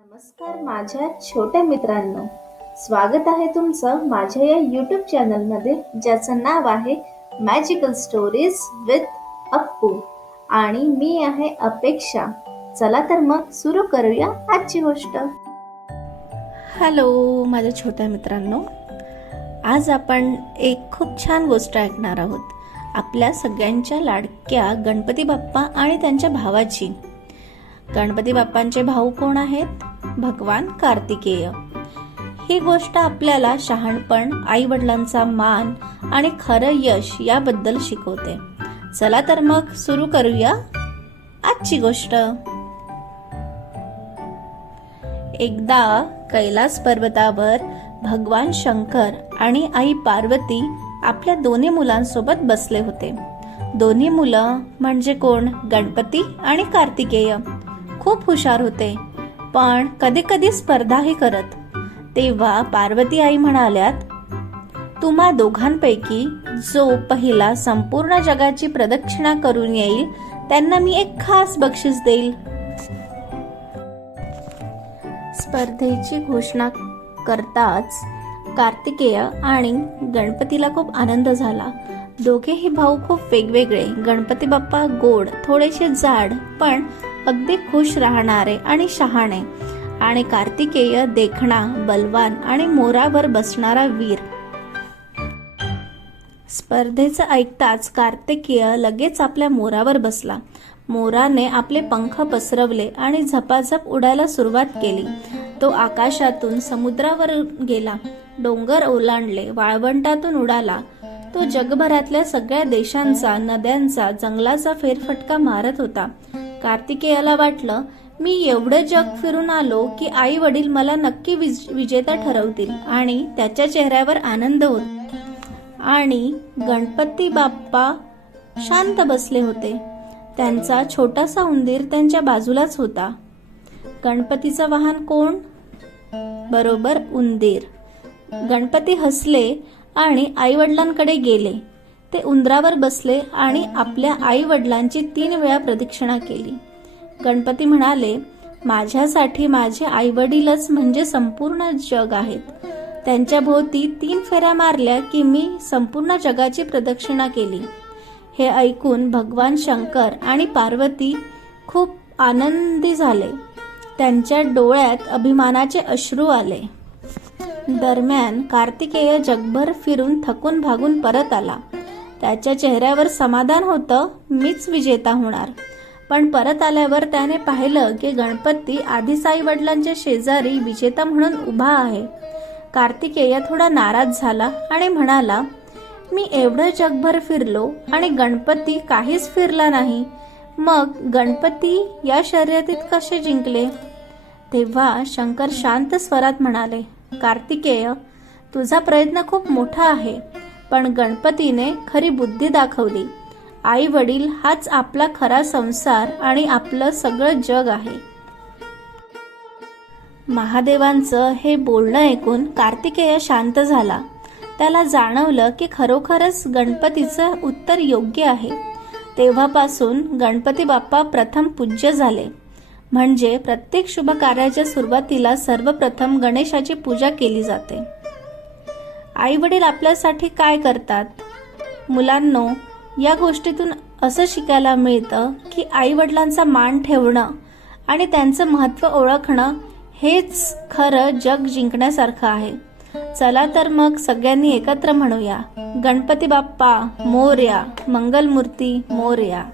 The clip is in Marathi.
नमस्कार माझ्या छोट्या मित्रांनो. स्वागत आहे तुमचं माझ्या या यूट्यूब चॅनलमध्ये ज्याचं नाव आहे मॅजिकल स्टोरीज विथ अप्पू आणि मी आहे अपेक्षा. चला तर मग सुरू करूया आजची गोष्ट. हॅलो माझ्या छोट्या मित्रांनो. आज आपण एक खूप छान गोष्ट ऐकणार आहोत. आपल्या सगळ्यांच्या लाडक्या गणपती बाप्पा आणि त्यांच्या भावाची. गणपती बाप्पांचे भाऊ कोण आहेत? भगवान कार्तिकेय. ही गोष्ट आपल्याला शहाणपण आई वडिलांचा मान आणि खरं यश याबद्दल शिकवते. चला तर मग सुरू करूया आजची गोष्ट. एकदा कैलास पर्वतावर भगवान शंकर आणि आई पार्वती आपल्या दोन्ही मुलांसोबत बसले होते. दोन्ही मुलं म्हणजे कोण? गणपती आणि कार्तिकेय. खूप हुशार होते. पण कधी कधी स्पर्धाही करत. तेव्हा पार्वती आई म्हणाल्यात तुम्हा दोघांपैकी जो पहिला संपूर्ण जगाची प्रदक्षिणा करून येईल त्यांना मी एक खास बक्षीस देईल. स्पर्धेची घोषणा करताच कार्तिकेय आणि गणपतीला खूप आनंद झाला. दोघेही भाऊ खूप वेगवेगळे. गणपती बाप्पा गोड थोडेसे जाड पण अगदी खुश राहणारे आणि शहाणे. आणि कार्तिकेय देखणा बलवान आणि मोरावर बसणारा वीर. स्पर्धेचं ऐकताच कार्तिकेय लगेच आपल्या मोरावर बसला. मोराने आपले पंख पसरवले आणि झपाझप उडायला सुरुवात केली. तो आकाशातून समुद्रावर गेला. डोंगर ओलांडले वाळवंटातून उडाला. तो जगभरातल्या सगळ्या देशांचा नद्यांचा जंगलाचा फेरफटका मारत होता. कार्तिकेयाला वाटलं मी एवढं जग फिरून आलो की आई वडील मला नक्की विज- विजेता ठरवतील आणि त्याच्या चेहऱ्यावर आनंद होत आणि गणपती बाप्पा शांत बसले होते. त्यांचा छोटासा उंदीर त्यांच्या बाजूलाच होता. गणपतीचं वाहन कोण? बरोबर उंदीर. गणपती हसले आणि आई वडिलांकडे गेले. ते उंदरावर बसले आणि आपल्या आई वडिलांची तीन वेळा प्रदक्षिणा केली. गणपती म्हणाले माझ्यासाठी माझे आई वडीलच म्हणजे संपूर्ण जग आहेत. त्यांच्या भोवती तीन फेऱ्या मारल्या की मी संपूर्ण जगाची प्रदक्षिणा केली. हे ऐकून भगवान शंकर आणि पार्वती खूप आनंदी झाले. त्यांच्या डोळ्यात अभिमानाचे अश्रू आले. दरम्यान कार्तिकेय जगभर फिरून थकून भागून परत आला. त्याच्या चेहऱ्यावर समाधान होतं मीच विजेता होणार. पण परत आल्यावर त्याने पाहिलं की गणपती आधीच आई वडिलांच्या शेजारी विजेता म्हणून उभा आहे. कार्तिकेय थोडा नाराज झाला आणि म्हणाला मी एवढं जगभर फिरलो आणि गणपती काहीच फिरला नाही. मग गणपती या शर्यतीत कसे जिंकले? तेव्हा शंकर शांत स्वरात म्हणाले कार्तिकेय तुझा प्रयत्न खूप मोठा आहे. पण गणपतीने खरी बुद्धी दाखवली. आई वडील हाच आपला खरा संसार आणि आपलं सगळं जग आहे. महादेवांचं हे बोलणं ऐकून कार्तिकेय शांत झाला. त्याला जाणवलं की खरोखरच गणपतीचं उत्तर योग्य आहे. तेव्हापासून गणपती बाप्पा प्रथम पूज्य झाले. म्हणजे प्रत्येक शुभ कार्याच्या सुरुवातीला सर्वप्रथम गणेशाची पूजा केली जाते. आई वडील आपल्यासाठी काय करतात? मुलांनो या गोष्टीतून असं शिकायला मिळतं की आई वडिलांचा मान ठेवणं आणि त्यांचं महत्त्व ओळखणं हेच खरं जग जिंकण्यासारखं आहे. चला तर मग सगळ्यांनी एकत्र म्हणूया. गणपती बाप्पा मोर्या मंगलमूर्ती मोर्या.